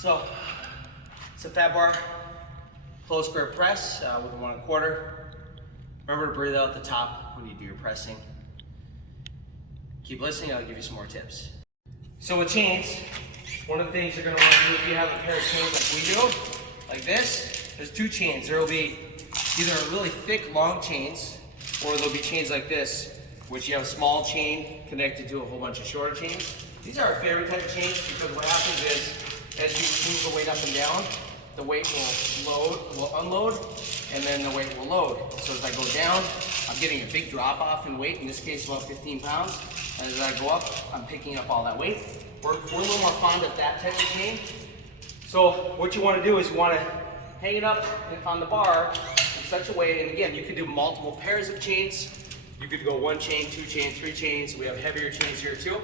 So it's a fat bar close-grip press with a 1 1/4. Remember to breathe out at the top when you do your pressing. Keep listening, I'll give you some more tips. So with chains, one of the things you're going to want to do if you have a pair of chains like we do, like this, there's 2 chains. There will be either really thick, long chains, or there'll be chains like this, which you have a small chain connected to a whole bunch of shorter chains. These are our favorite type of chains because what happens is, as you move the weight up and down, the weight will unload, and then the weight will load. So as I go down, I'm getting a big drop off in weight, in this case about 15 pounds. And as I go up, I'm picking up all that weight. We're a little more fond of that type of chain. So what you want to do is you want to hang it up on the bar in such a way, and again, you could do multiple pairs of chains. You could go 1 chain, 2 chains, 3 chains. We have heavier chains here too.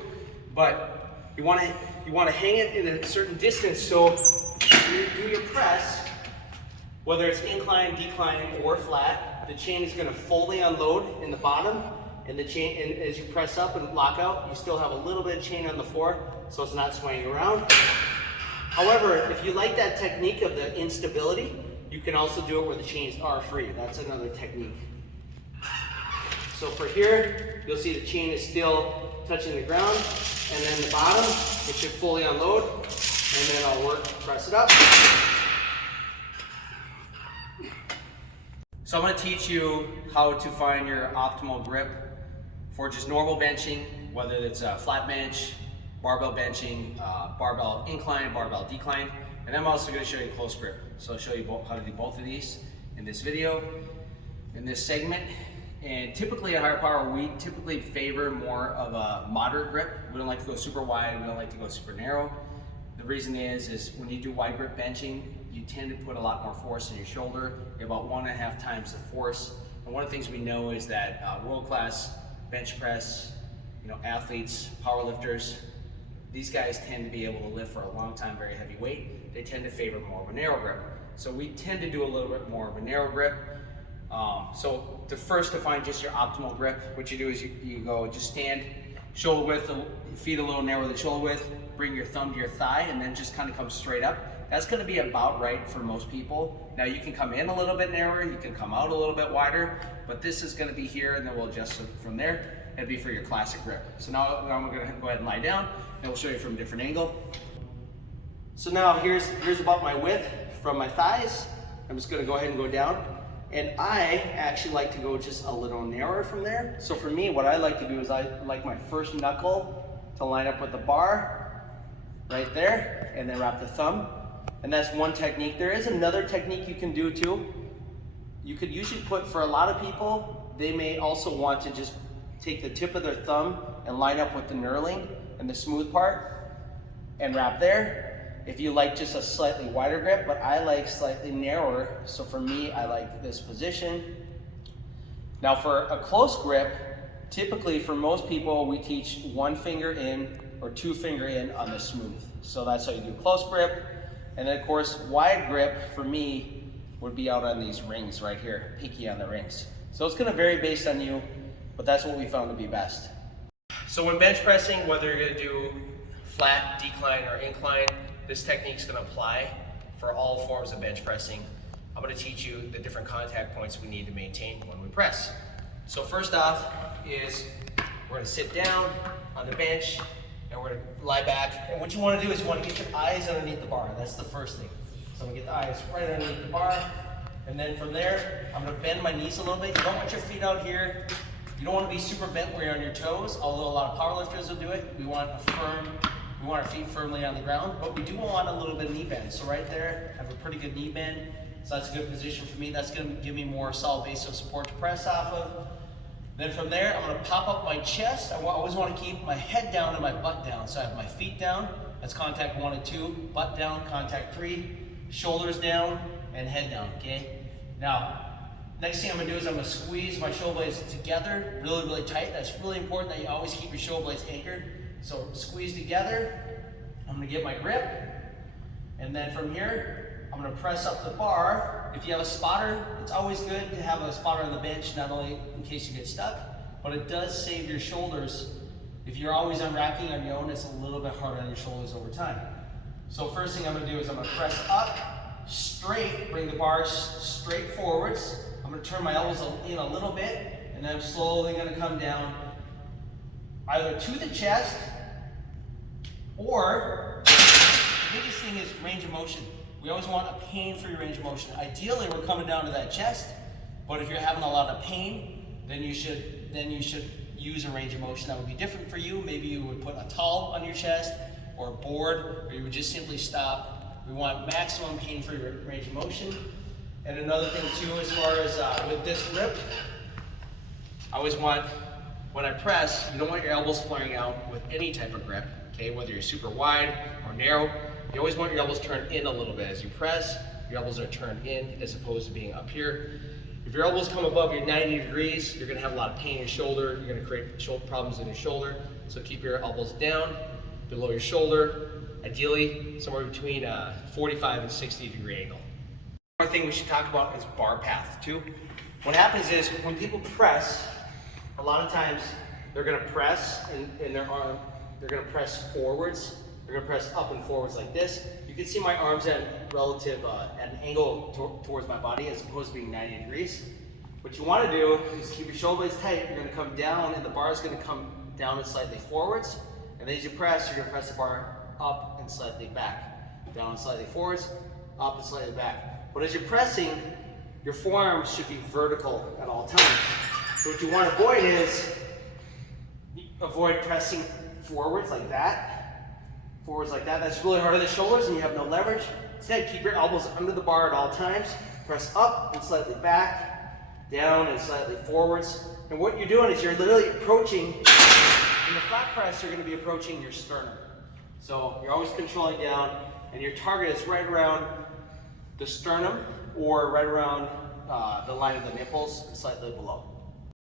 But you want to hang it in a certain distance so when you do your press, whether it's incline, decline, or flat, the chain is going to fully unload in the bottom, and the chain, and as you press up and lock out, you still have a little bit of chain on the floor, so it's not swaying around. However, if you like that technique of the instability, you can also do it where the chains are free. That's another technique. So for here, you'll see the chain is still touching the ground, and then the bottom, it should fully unload, and then I'll work to press it up. So I'm going to teach you how to find your optimal grip for just normal benching, whether it's a flat bench, barbell benching, barbell incline, barbell decline, and I'm also going to show you close grip. So I'll show you how to do both of these in this video, in this segment. And typically at Higher Power, we typically favor more of a moderate grip. We don't like to go super wide, we don't like to go super narrow. The reason is when you do wide grip benching, you tend to put a lot more force in your shoulder, about 1.5 times the force. And one of the things we know is that world-class bench press, athletes, power lifters, these guys tend to be able to lift for a long time very heavy weight. They tend to favor more of a narrow grip. So we tend to do a little bit more of a narrow grip. So to find just your optimal grip, what you do is you go just stand shoulder width, feet a little narrower than shoulder width, bring your thumb to your thigh, and then just kind of come straight up. That's going to be about right for most people. Now you can come in a little bit narrower, you can come out a little bit wider, but this is going to be here, and then we'll adjust it from there. It'll be for your classic grip. So now I'm going to go ahead and lie down, and we'll show you from a different angle. So now here's about my width from my thighs. I'm just going to go ahead and go down. And I actually like to go just a little narrower from there. So for me, what I like to do is I like my first knuckle to line up with the bar right there, and then wrap the thumb. And that's one technique. There is another technique you can do too. You could usually put, for a lot of people, they may also want to just take the tip of their thumb and line up with the knurling and the smooth part and wrap there. If you like just a slightly wider grip, but I like slightly narrower, so for me, I like this position. Now for a close grip, typically for most people, we teach 1 finger in or 2 finger in on the smooth. So that's how you do close grip. And then of course, wide grip for me would be out on these rings right here, peaky on the rings. So it's gonna vary based on you, but that's what we found to be best. So when bench pressing, whether you're gonna do flat, decline, or incline, this technique is going to apply for all forms of bench pressing. I'm going to teach you the different contact points we need to maintain when we press. So first off is we're going to sit down on the bench and we're going to lie back. And what you want to do is you want to get your eyes underneath the bar. That's the first thing. So I'm going to get the eyes right underneath the bar. And then from there, I'm going to bend my knees a little bit. You don't want your feet out here. You don't want to be super bent where you're on your toes, although a lot of powerlifters will do it. We want our feet firmly on the ground, but we do want a little bit of knee bend. So right there, I have a pretty good knee bend. So that's a good position for me. That's gonna give me more solid base of support to press off of. Then from there, I'm gonna pop up my chest. I always wanna keep my head down and my butt down. So I have my feet down, that's contact 1 and 2, butt down, contact 3, shoulders down, and head down, okay? Now, next thing I'm gonna do is I'm gonna squeeze my shoulder blades together, really, really tight. That's really important that you always keep your shoulder blades anchored. So squeeze together, I'm gonna get my grip, and then from here, I'm gonna press up the bar. If you have a spotter, it's always good to have a spotter on the bench, not only in case you get stuck, but it does save your shoulders. If you're always unracking on your own, it's a little bit harder on your shoulders over time. So first thing I'm gonna do is I'm gonna press up, straight, bring the bars straight forwards. I'm gonna turn my elbows in a little bit, and then I'm slowly gonna come down either to the chest, or the biggest thing is range of motion. We always want a pain-free range of motion. Ideally, we're coming down to that chest, but if you're having a lot of pain, then you should use a range of motion that would be different for you. Maybe you would put a towel on your chest, or a board, or you would just simply stop. We want maximum pain-free range of motion. And another thing too, as far as with this grip, I always want, when I press, you don't want your elbows flaring out with any type of grip, okay? Whether you're super wide or narrow, you always want your elbows turned in a little bit. As you press, your elbows are turned in as opposed to being up here. If your elbows come above your 90 degrees, you're gonna have a lot of pain in your shoulder. You're gonna create shoulder problems in your shoulder. So keep your elbows down, below your shoulder, ideally somewhere between a 45 and 60 degree angle. One thing we should talk about is bar path too. What happens is when people press, a lot of times they're gonna press in their arm, they're gonna press forwards, they're gonna press up and forwards like this. You can see my arms at an angle towards my body as opposed to being 90 degrees. What you wanna do is keep your shoulder blades tight. You're gonna come down and the bar is gonna come down and slightly forwards. And then as you press, you're gonna press the bar up and slightly back. Down and slightly forwards, up and slightly back. But as you're pressing, your forearms should be vertical at all times. So what you want to avoid is, avoid pressing forwards like that. Forwards like that. That's really hard on the shoulders and you have no leverage. Instead, keep your elbows under the bar at all times. Press up and slightly back, down and slightly forwards. And what you're doing is you're literally approaching, in the flat press, you're going to be approaching your sternum. So you're always controlling down, and your target is right around the sternum or right around the line of the nipples and slightly below.